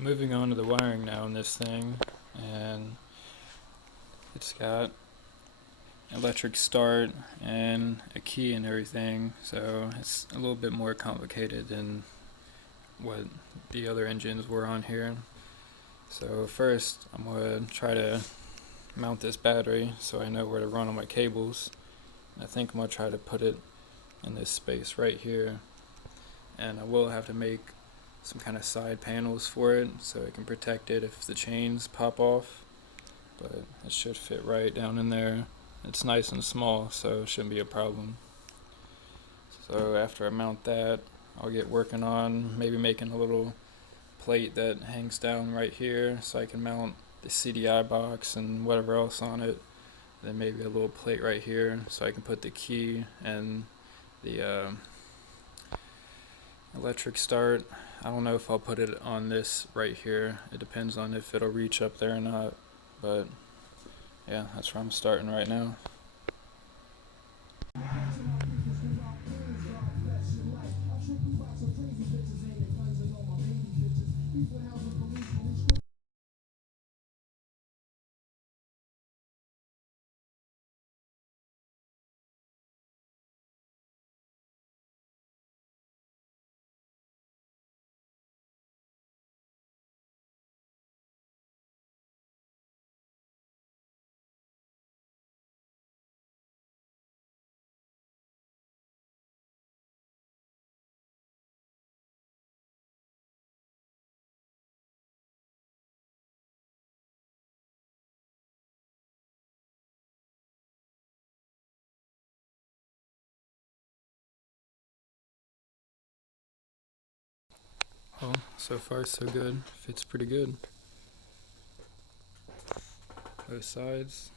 Moving on to the wiring now in this thing, and it's got electric start and a key and everything, so it's a little bit more complicated than what the other engines were on here. So first I'm going to try to mount this battery so I know where to run all my cables. I think I'm going to try to put it in this space right here, and I will have to make some kind of side panels for it so it can protect it if the chains pop off, but it should fit right down in there. It's nice and small, so it shouldn't be a problem. So after I mount that, I'll get working on maybe making a little plate that hangs down right here so I can mount the CDI box and whatever else on it. Then maybe a little plate right here so I can put the key and the electric start. I don't know if I'll put it on this right here. It depends on if it'll reach up there or not, but yeah, that's where I'm starting right now. Well, so far so good. Fits pretty good. Both sides.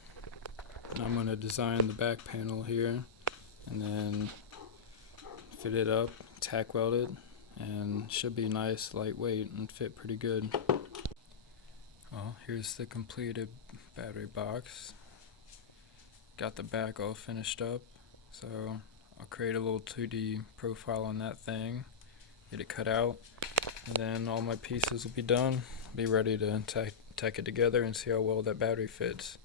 And I'm going to design the back panel here and then fit it up, tack weld it, and should be nice, lightweight, and fit pretty good. Well, here's the completed battery box. Got the back all finished up, so I'll create a little 2D profile on that thing, get it cut out, and then all my pieces will be done. Be ready to tack it together and see how well that battery fits.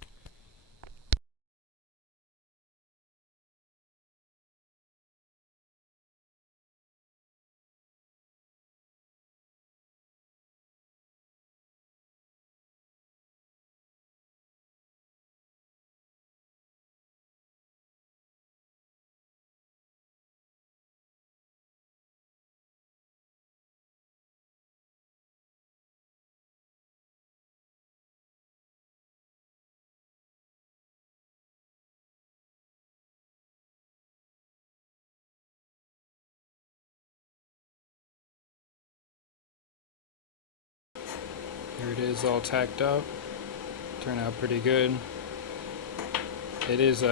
Here it is all tacked up. Turned out pretty good. It is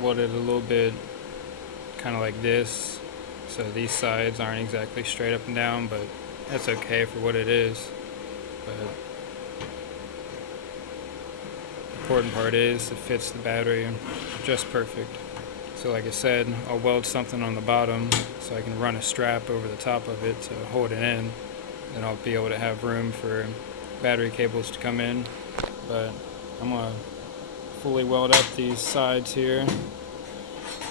welded a little bit kind of like this, so these sides aren't exactly straight up and down, but that's okay for what it is. But the important part is it fits the battery just perfect. So like I said, I'll weld something on the bottom so I can run a strap over the top of it to hold it in. Then I'll be able to have room for battery cables to come in. But I'm going to fully weld up these sides here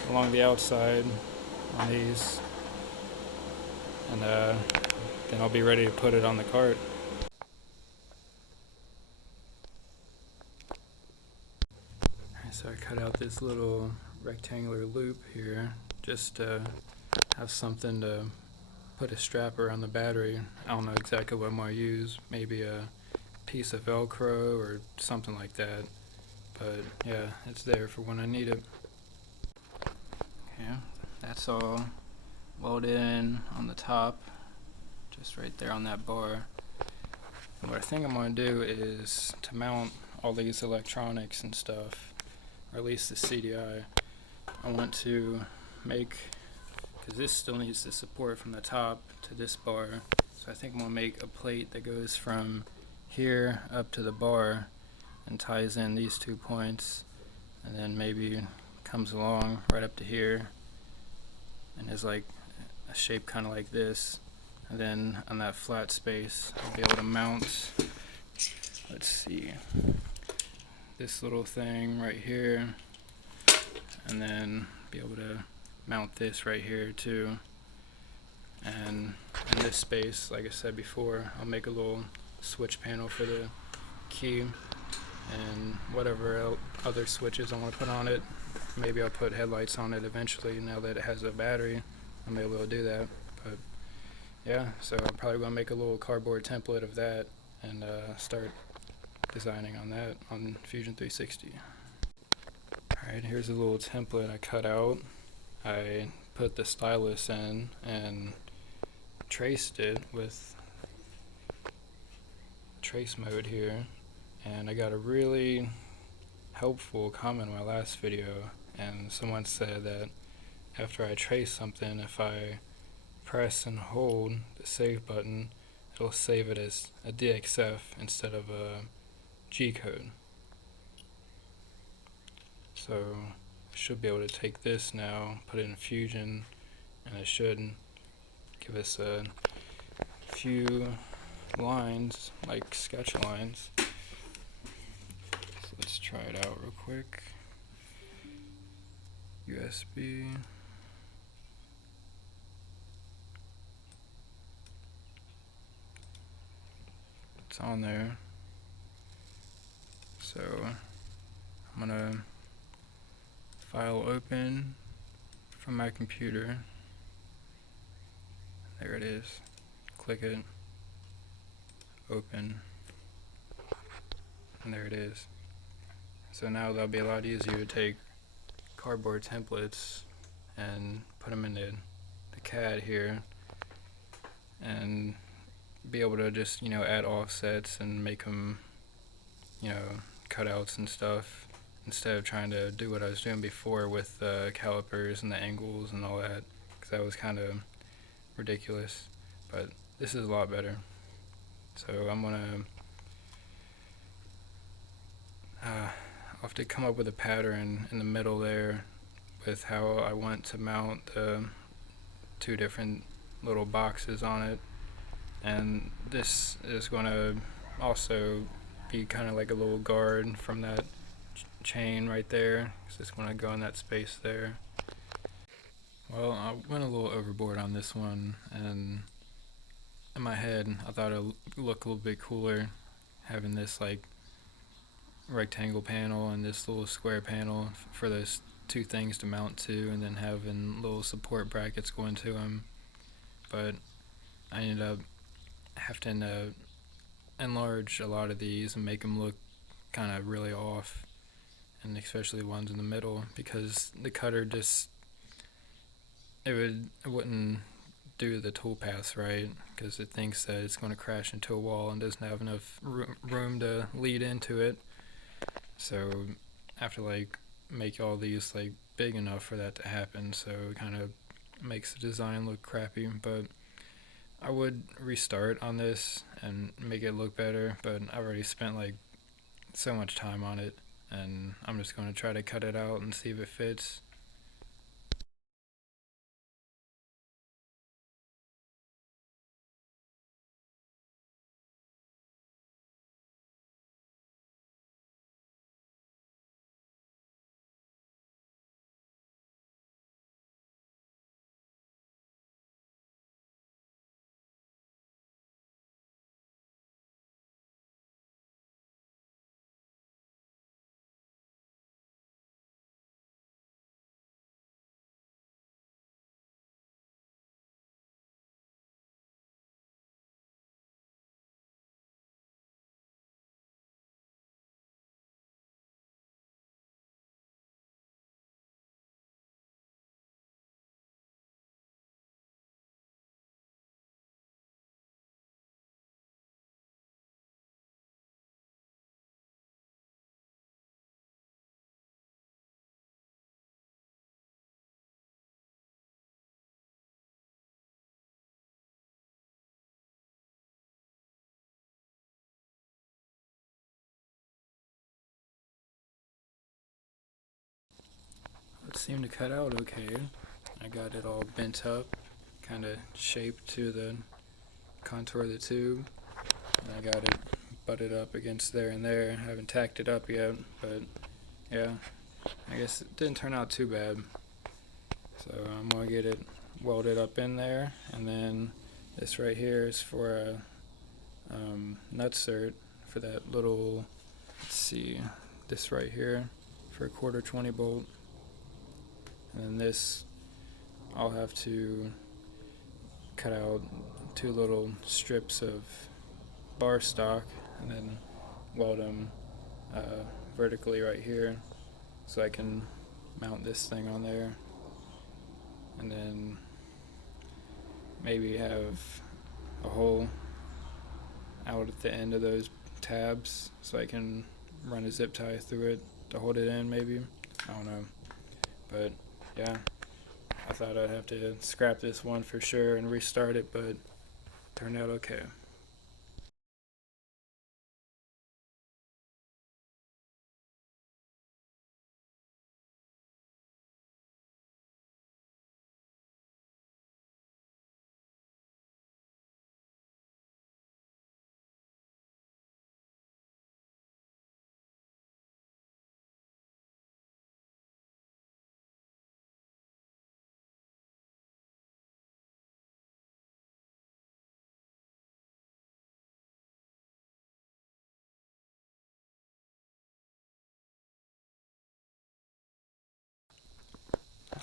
along the outside on these, and then I'll be ready to put it on the cart. So I cut out this little rectangular loop here just to have something to put a strap around the battery. I don't know exactly what I'm going to use, maybe a piece of Velcro or something like that, but yeah, it's there for when I need it. Okay, that's all welded in on the top, just right there on that bar. And what I think I'm going to do is to mount all these electronics and stuff, or at least the CDI, I want to make, because this still needs the support from the top to this bar, so I think I'm going to make a plate that goes from here up to the bar and ties in these 2 points, and then maybe comes along right up to here and is like a shape kind of like this, and then on that flat space I'll be able to mount, let's see, this little thing right here, and then be able to mount this right here too. And in this space, like I said before, I'll make a little switch panel for the key and whatever other switches I want to put on it. Maybe I'll put headlights on it eventually. Now that it has a battery, I'm able to do that. But yeah, so I'm probably going to make a little cardboard template of that and start designing on that on Fusion 360. Alright, here's a little template I cut out. I put the stylus in and traced it with trace mode here, and I got a really helpful comment in my last video, and someone said that after I trace something, if I press and hold the save button, it'll save it as a DXF instead of a G code. So I should be able to take this now, put it in Fusion, and it should give us a few lines, like sketch lines. So let's try it out real quick. USB. It's on there. So I'm gonna file open from my computer. There it is. Click it. Open. And there it is. So now that'll be a lot easier to take cardboard templates and put them in the CAD here and be able to just, add offsets and make them, cutouts and stuff, instead of trying to do what I was doing before with the calipers and the angles and all that, because that was kind of ridiculous. But this is a lot better. So I'm gonna I'll have to come up with a pattern in the middle there with how I want to mount the two different little boxes on it, and this is going to also be kind of like a little guard from that chain right there, because it's going to go in that space there. Well, I went a little overboard on this one, and in my head I thought it would look a little bit cooler having this like rectangle panel and this little square panel for those two things to mount to, and then having little support brackets going to them. But I ended up having to enlarge a lot of these and make them look kind of really off, and especially the ones in the middle, because the cutter just it wouldn't do the toolpaths right, because it thinks that it's going to crash into a wall and doesn't have enough room to lead into it. So I have to like make all these like big enough for that to happen, so it kind of makes the design look crappy. But I would restart on this and make it look better, but I already spent like so much time on it, and I'm just going to try to cut it out and see if it fits. It seemed to cut out okay. I got it all bent up, kind of shaped to the contour the tube, and I got it butted up against there and there. I haven't tacked it up yet, but yeah, I guess it didn't turn out too bad. So I'm gonna get it welded up in there, and then this right here is for a nutsert for that little, let's see, this right here for a 1/4 bolt, and then this I'll have to cut out 2 little strips of bar stock and then weld them vertically right here so I can mount this thing on there, and then maybe have a hole out at the end of those tabs so I can run a zip tie through it to hold it in, maybe. I don't know. But yeah, I thought I'd have to scrap this one for sure and restart it, but it turned out okay.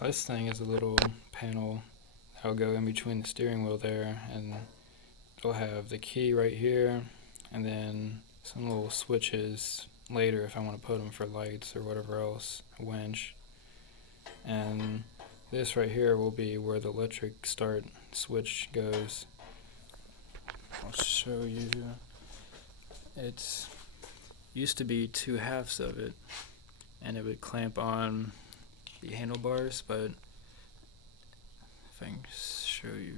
This thing is a little panel that'll go in between the steering wheel there, and it'll have the key right here, and then some little switches later if I want to put them for lights or whatever else, a winch. And this right here will be where the electric start switch goes. I'll show you. It's used to be 2 halves of it, and it would clamp on the handlebars, but if I can show you,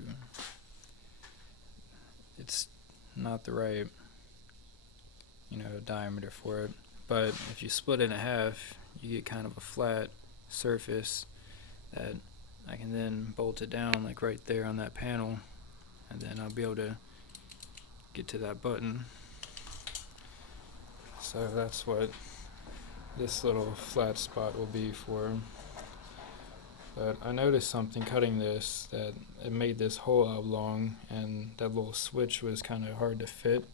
it's not the right, diameter for it. But if you split it in half, you get kind of a flat surface that I can then bolt it down like right there on that panel, and then I'll be able to get to that button. So that's what this little flat spot will be for. But I noticed something cutting this, that it made this hole oblong, and that little switch was kind of hard to fit.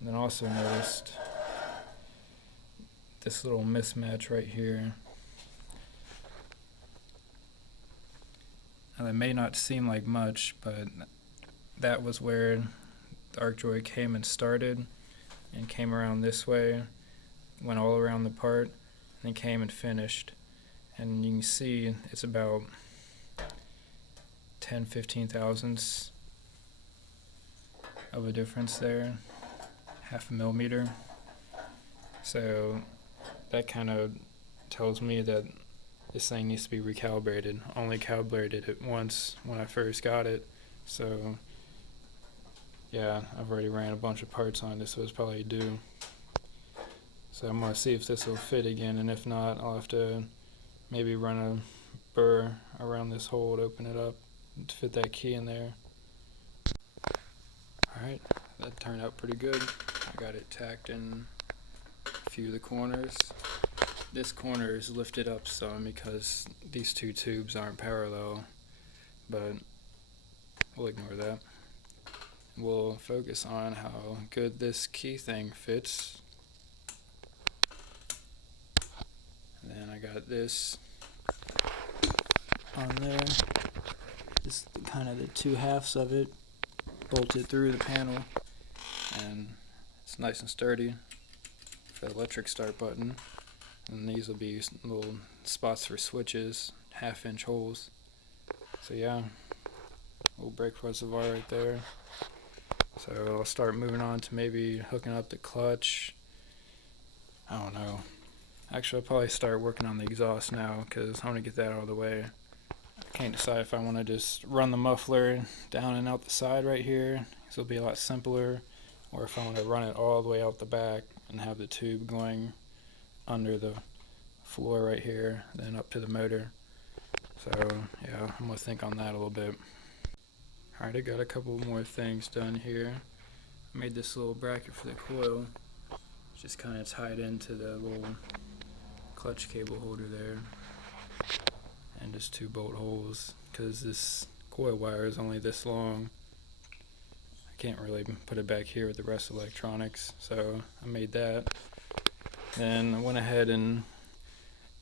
And then also noticed this little mismatch right here. And it may not seem like much, but that was where the arc joy came and started, and came around this way, went all around the part, and then came and finished. And you can see it's about 10-15 thousandths of a difference there, 1/2 millimeter. So that kind of tells me that this thing needs to be recalibrated. I only calibrated it once when I first got it, so yeah, I've already ran a bunch of parts on this, so it's probably due. So I'm going to see if this will fit again, and if not, I'll have to maybe run a burr around this hole to open it up to fit that key in there. Alright, that turned out pretty good. I got it tacked in a few of the corners. This corner is lifted up some because these 2 tubes aren't parallel, but we'll ignore that. We'll focus on how good this key thing fits. And then I got this on there. This is kind of the 2 halves of it bolted through the panel, and it's nice and sturdy for the electric start button. And these will be little spots for switches, 1/2-inch holes. So yeah, little brake reservoir right there. So I'll start moving on to maybe hooking up the clutch. I don't know. Actually, I'll probably start working on the exhaust now, because I want to get that out of the way. I can't decide if I want to just run the muffler down and out the side right here, because it'll be a lot simpler, or if I want to run it all the way out the back and have the tube going under the floor right here, then up to the motor. So yeah, I'm going to think on that a little bit. Alright, I got a couple more things done here. I made this little bracket for the coil, just kind of tied into the little clutch cable holder there, and just 2 bolt holes, because this coil wire is only this long. I can't really put it back here with the rest of the electronics, so I made that. Then I went ahead and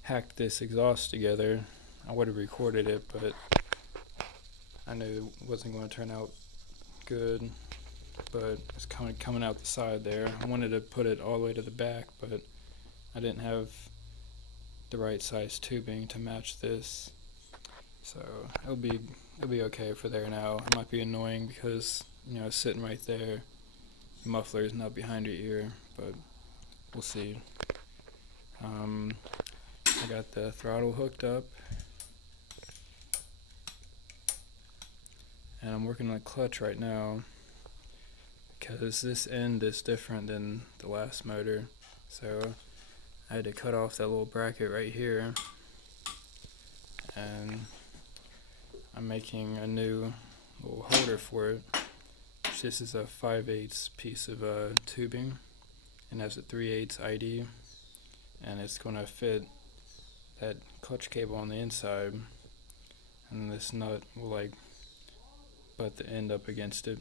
hacked this exhaust together. I would have recorded it, but I knew it wasn't going to turn out good, but it's kind of coming out the side there. I wanted to put it all the way to the back, but I didn't have the right size tubing to match this, so it'll be okay for there now. It might be annoying because, you know, it's sitting right there. The muffler is not behind your ear, but we'll see. I got the throttle hooked up, and I'm working on the clutch right now because this end is different than the last motor, so I had to cut off that little bracket right here, and I'm making a new little holder for it. This is a 5/8 piece of tubing, and has a 3/8 ID, and it's going to fit that clutch cable on the inside, and this nut will like butt the end up against it,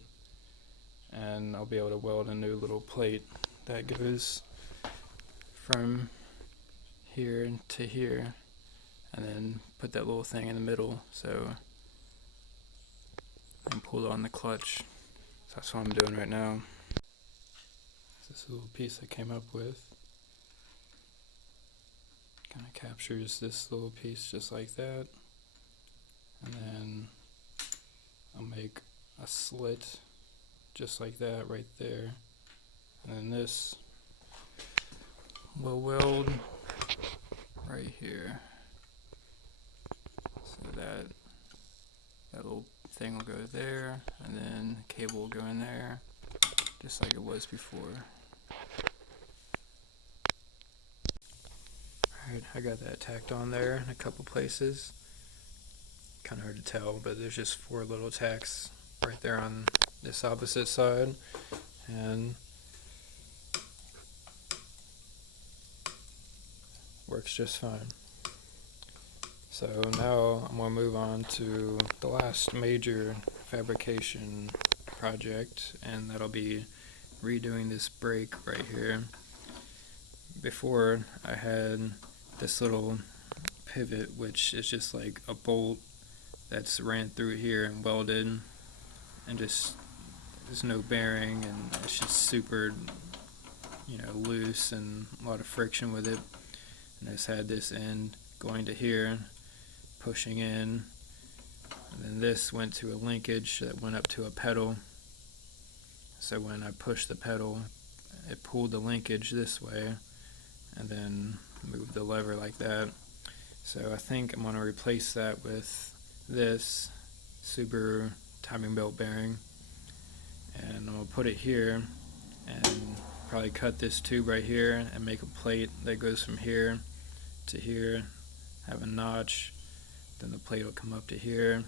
and I'll be able to weld a new little plate that goes from here to here, and then put that little thing in the middle so I can pull on the clutch. So that's what I'm doing right now. This little piece I came up with kind of captures this little piece just like that, and then I'll make a slit just like that right there, and then this will weld right here, so that little thing will go there, and then the cable will go in there just like it was before. Alright, I got that tacked on there in a couple places. Kind of hard to tell, but there's just 4 little tacks right there on this opposite side, and works just fine. So now I'm going to move on to the last major fabrication project, and that'll be redoing this brake right here. Before, I had this little pivot, which is just like a bolt that's ran through here and welded, and just there's no bearing, and it's just super, you know, loose and a lot of friction with it. And I just had this end going to here, pushing in, and then this went to a linkage that went up to a pedal. So when I pushed the pedal, it pulled the linkage this way, and then moved the lever like that. So I think I'm going to replace that with this Subaru timing belt bearing, and I'm going to put it here and probably cut this tube right here and make a plate that goes from here to here, have a notch, then the plate will come up to here,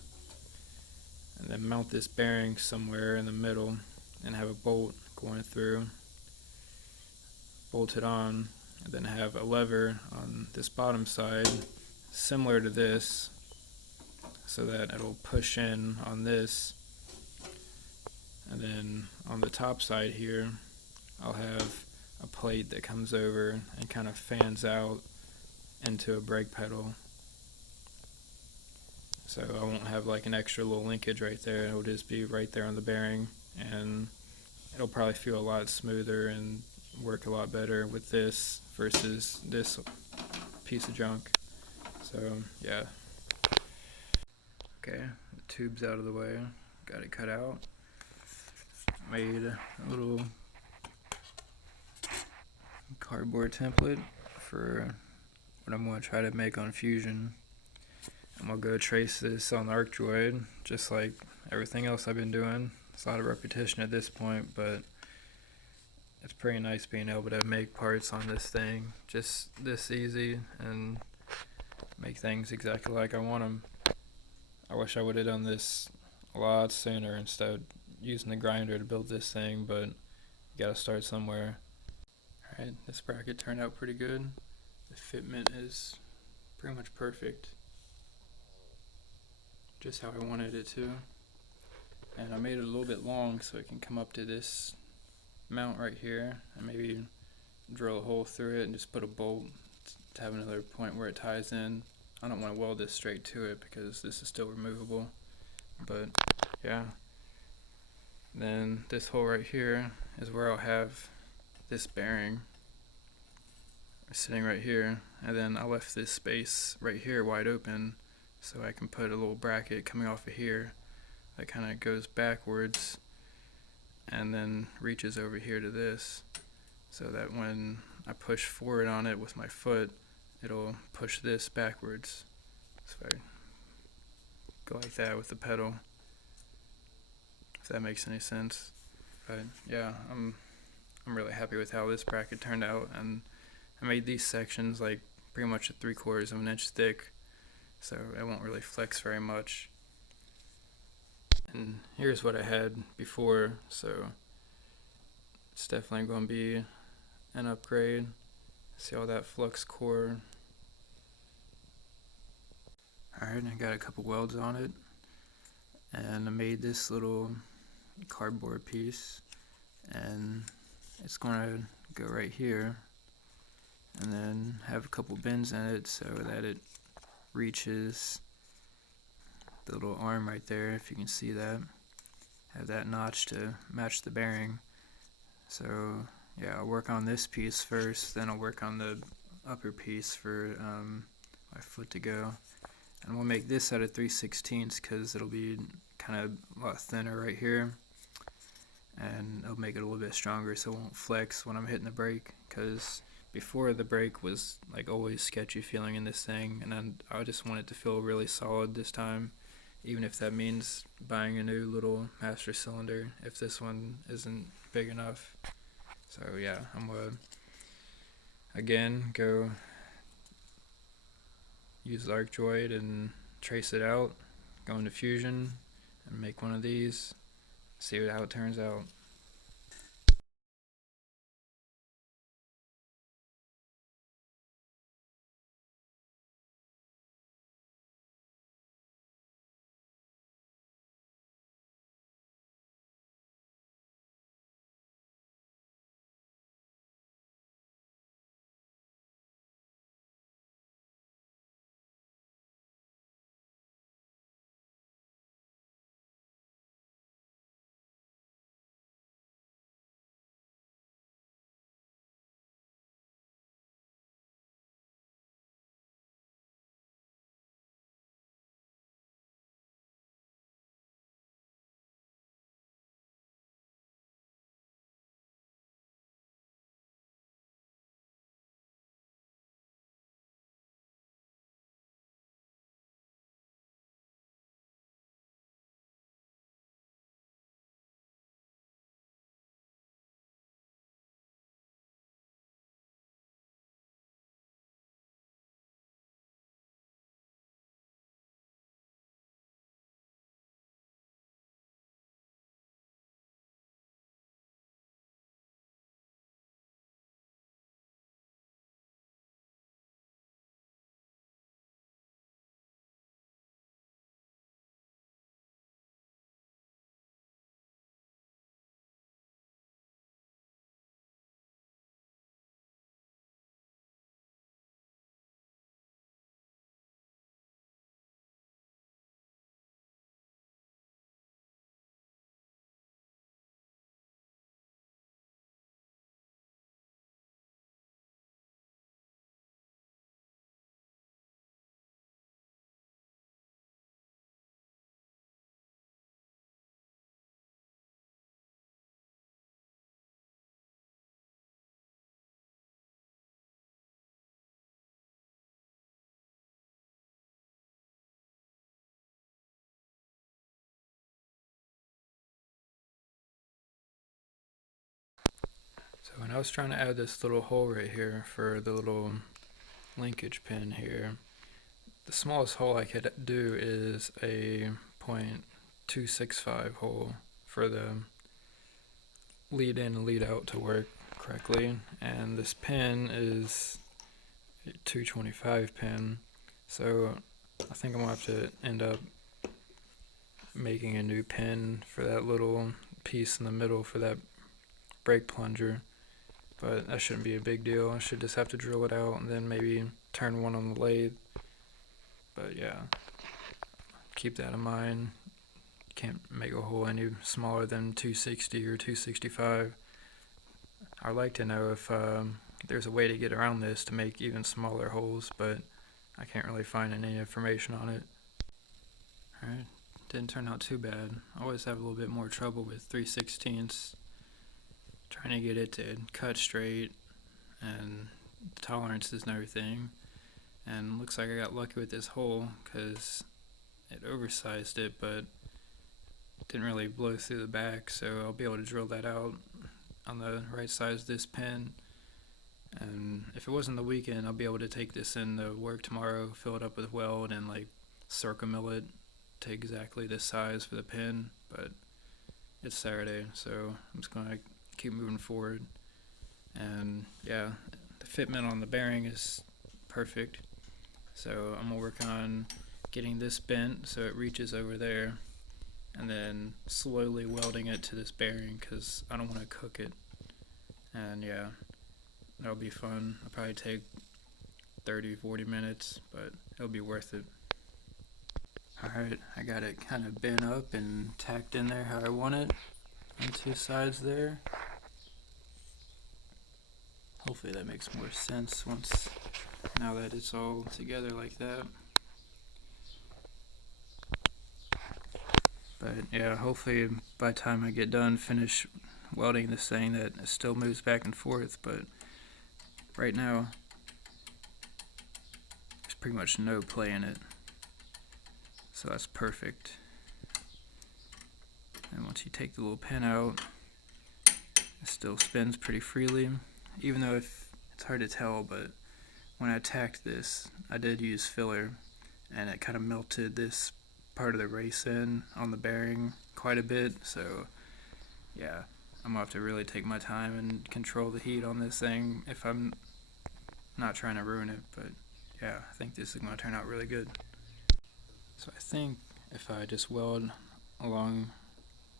and then mount this bearing somewhere in the middle and have a bolt going through, bolt it on, and then have a lever on this bottom side similar to this, so that it'll push in on this, and then on the top side here I'll have a plate that comes over and kind of fans out into a brake pedal, so I won't have like an extra little linkage right there. It'll just be right there on the bearing, and it'll probably feel a lot smoother and work a lot better with this versus this piece of junk. So yeah. Okay, the tube's out of the way, got it cut out. Made a little cardboard template for what I'm going to try to make on Fusion. I'm going to go trace this on the arc droid, just like everything else I've been doing. It's a lot of repetition at this point, but it's pretty nice being able to make parts on this thing just this easy and make things exactly like I want them. I wish I would have done this a lot sooner instead of using the grinder to build this thing, but you gotta start somewhere. Alright, this bracket turned out pretty good. The fitment is pretty much perfect, just how I wanted it to. And I made it a little bit long so it can come up to this mount right here, and maybe drill a hole through it and just put a bolt to have another point where it ties in. I don't want to weld this straight to it because this is still removable, but yeah. Then this hole right here is where I'll have this bearing sitting right here, and then I left this space right here wide open so I can put a little bracket coming off of here that kind of goes backwards and then reaches over here to this, so that when I push forward on it with my foot, it'll push this backwards. So if I go like that with the pedal, if that makes any sense. But yeah, I'm really happy with how this bracket turned out, and I made these sections like pretty much 3/4 of an inch thick, so it won't really flex very much. And here's what I had before, so it's definitely going to be an upgrade. See all that flux core. Alright, I got a couple welds on it, and I made this little cardboard piece, and it's going to go right here, and then have a couple bends in it so that it reaches the little arm right there, if you can see that. Have that notch to match the bearing. So yeah, I'll work on this piece first, then I'll work on the upper piece for my foot to go. And we'll make this out of 3/16 because it'll be kind of a lot thinner right here, and it'll make it a little bit stronger so it won't flex when I'm hitting the brake, because before the brake was like always sketchy feeling in this thing, and then I just want it to feel really solid this time, even if that means buying a new little master cylinder if this one isn't big enough. So yeah, I'm gonna again go use the ArcDroid and trace it out, go into Fusion and make one of these, see how it turns out. So when I was trying to add this little hole right here for the little linkage pin here, the smallest hole I could do is a .265 hole for the lead in and lead out to work correctly, and this pin is a .225 pin, so I think I'm gonna have to end up making a new pin for that little piece in the middle for that brake plunger, but that shouldn't be a big deal. I should just have to drill it out and then maybe turn one on the lathe. But yeah, keep that in mind. Can't make a hole any smaller than 260 or 265. I'd like to know if there's a way to get around this to make even smaller holes, but I can't really find any information on it. Alright, didn't turn out too bad. I always have a little bit more trouble with 3/16, trying to get it to cut straight and tolerances and everything. And looks like I got lucky with this hole because it oversized it, but didn't really blow through the back, so I'll be able to drill that out on the right size of this pin. And if it wasn't the weekend, I'll be able to take this in to work tomorrow, fill it up with weld, and like circummill it to exactly this size for the pin. But it's Saturday, so I'm just gonna keep moving forward. And yeah, the fitment on the bearing is perfect, so I'm gonna work on getting this bent so it reaches over there, and then slowly welding it to this bearing because I don't want to cook it. And yeah, that'll be fun. I'll probably take 30-40 minutes, but it'll be worth it. Alright, I got it kind of bent up and tacked in there how I want it on two sides there. Hopefully that makes more sense now that it's all together like that. But yeah, hopefully by the time I get done, finish welding this thing, that it still moves back and forth. But right now, there's pretty much no play in it, so that's perfect. And once you take the little pin out, it still spins pretty freely, even though it's hard to tell, but when I tacked this, I did use filler, and it kind of melted this part of the race in on the bearing quite a bit. So yeah, I'm gonna have to really take my time and control the heat on this thing if I'm not trying to ruin it. But yeah, I think this is gonna turn out really good. So I think if I just weld along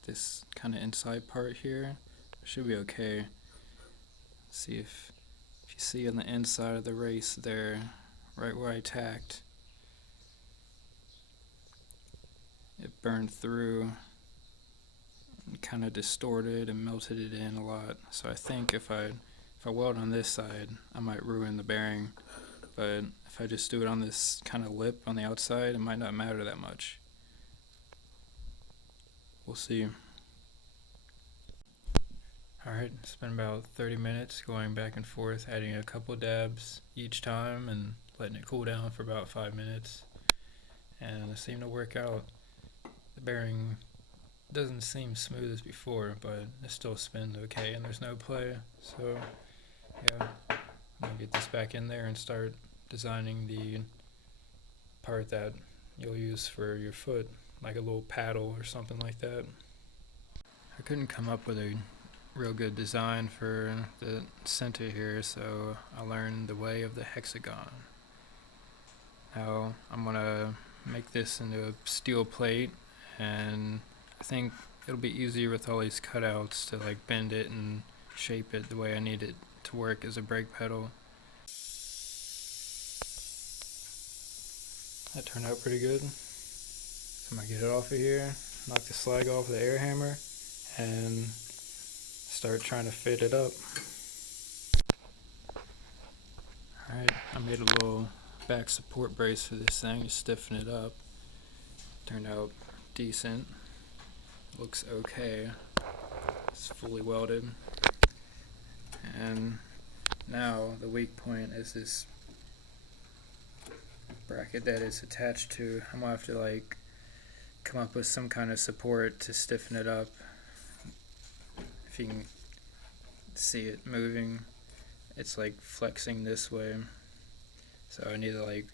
this kind of inside part here, it should be okay. See if you see on the inside of the race there, right where I tacked, it burned through and kind of distorted and melted it in a lot. So I think if I weld on this side, I might ruin the bearing, but if I just do it on this kind of lip on the outside, it might not matter that much. We'll see. Alright, it's been about 30 minutes going back and forth, adding a couple dabs each time and letting it cool down for about 5 minutes. And it seemed to work out. The bearing doesn't seem smooth as before, but it still spins okay and there's no play. So yeah, I'm gonna get this back in there and start designing the part that you'll use for your foot, like a little paddle or something like that. I couldn't come up with a real good design for the center here, so I learned the way of the hexagon. Now I'm gonna make this into a steel plate, and I think it'll be easier with all these cutouts to like bend it and shape it the way I need it to work as a brake pedal. That turned out pretty good. So I'm gonna get it off of here, knock the slag off with the air hammer, and start trying to fit it up. Alright, I made a little back support brace for this thing to stiffen it up. Turned out decent. Looks okay. It's fully welded. And now the weak point is this bracket that it's attached to. I'm gonna have to like come up with some kind of support to stiffen it up. If you can see it moving, it's like flexing this way, so I need to like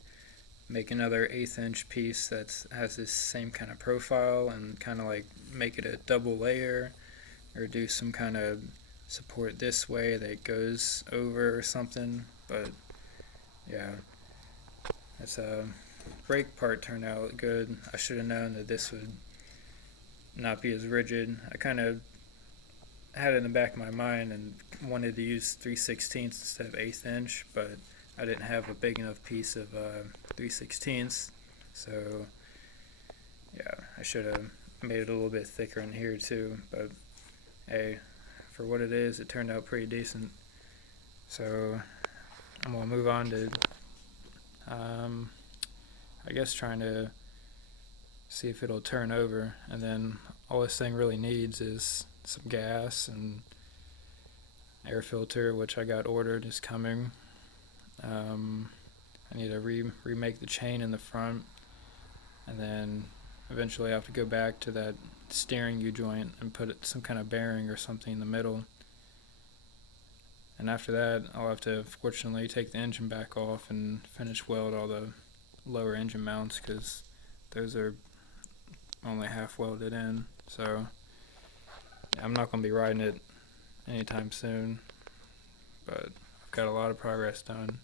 make another 1/8 inch piece that has this same kind of profile and kind of like make it a double layer, or do some kind of support this way that goes over or something. But yeah, it's a brake part turned out good. I should have known that this would not be as rigid. I kind of had it in the back of my mind and wanted to use 3/16 instead of 1/8 inch, but I didn't have a big enough piece of 3/16, so yeah, I should have made it a little bit thicker in here too. But hey, for what it is, it turned out pretty decent. So I'm gonna move on to I guess trying to see if it'll turn over, and then all this thing really needs is some gas and air filter, which I got ordered, is coming. I need to remake the chain in the front, and then eventually I have to go back to that steering U-joint and put some kind of bearing or something in the middle. And after that, I'll have to fortunately take the engine back off and finish weld all the lower engine mounts, because those are only half welded in. So yeah, I'm not going to be riding it anytime soon, but I've got a lot of progress done.